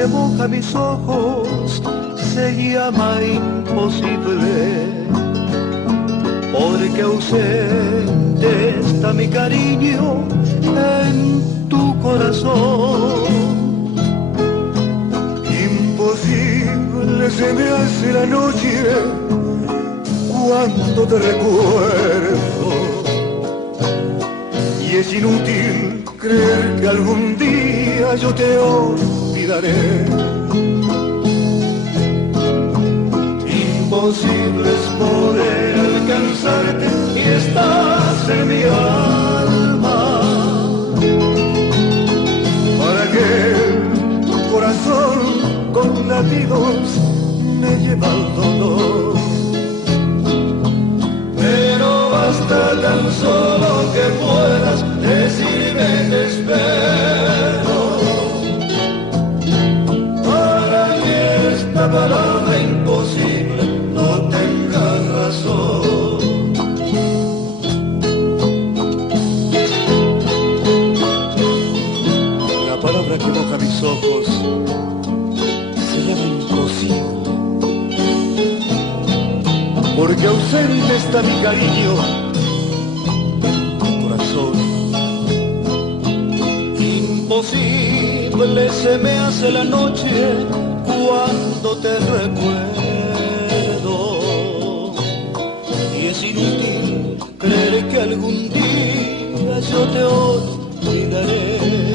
que moja mis ojos se llama imposible, porque ausente está mi cariño en tu corazón. Imposible se me hace la noche cuando te recuerdo, y es inútil creer que algún día yo te olvidaré. Imposible es poder alcanzarte y estás en mi alma. Para que tu corazón con latidos me lleva al dolor. Pero basta tan solo que puedas decirme te espero, para que esta palabra imposible no tenga razón. La palabra que moja mis ojos se llama imposible, porque ausente está mi cariño en tu corazón. Imposible se me hace la noche cuando te recuerdo, y es inútil creer que algún día yo te olvidaré.